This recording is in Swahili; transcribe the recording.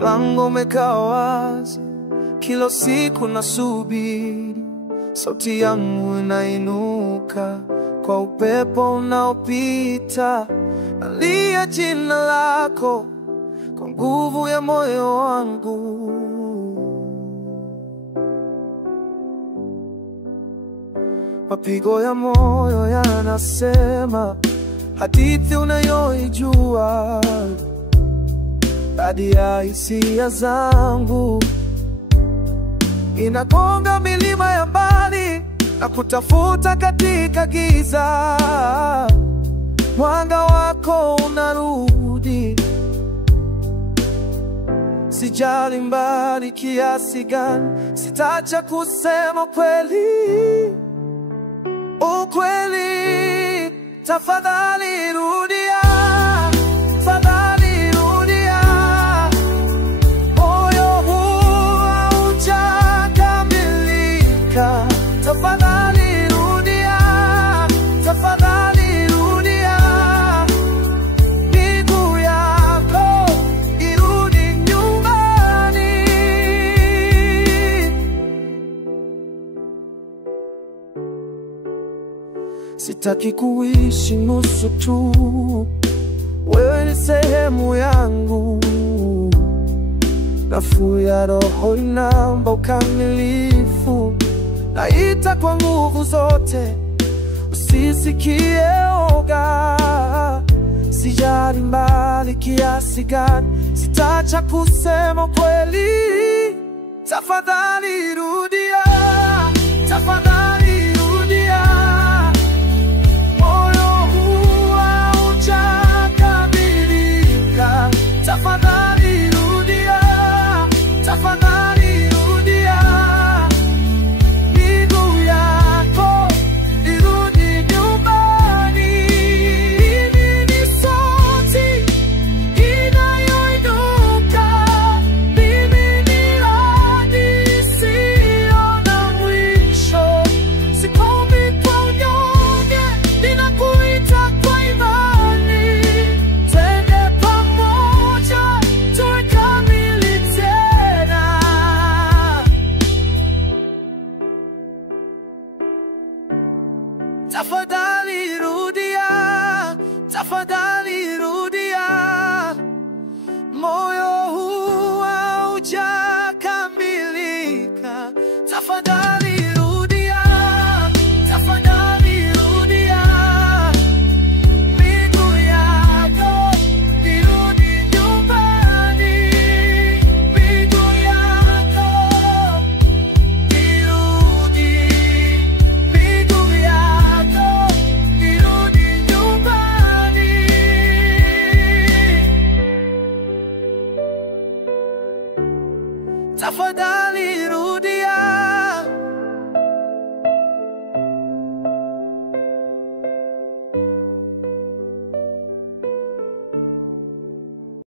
mlango umekaa wazi, kila siku nasubiri, sauti yangu inainuka kwa upepo unaopita. Nalia jina lako kwa nguvu ya moyo wangu. Mapigo ya moyo yanasema hadithi unayoijua, hadi ya hisia zangu inagonga milima ya mbali na kutafuta katika giza. Mwanga wako unarudi, sijali mbali kiasi gani, sitaacha kusema kweli. Ukweli, tafadhali rudia, tafadhali rudia. Moyo huu haujakamilika, tafadhali rudia, tafadhali rudia. Miguu yako irudi nyumbani. Sitaki kuishi nusu tu, wewe ni sehemu yangu. Nafuu ya roho inaomba ukamilifu, naita kwa nguvu zote, usisikie oga. Sijali mbali kiasi gani, sitaacha kusema kweli. Tafadhali rudia, tafadhali rudia. Tafadhali rudia, tafadhali rudia. Miguu yako irudi nyumbani. Hii ni sauti inayoinuka, mimi ni hadithi isiyo na mwisho. Sikomi kwa unyonge, ninakuita kwa imani. Twende pamoja tuwe kamili tena. Tafadhali rudia, tafadhali rudia. Moyo huu haujakamilika, tafadhali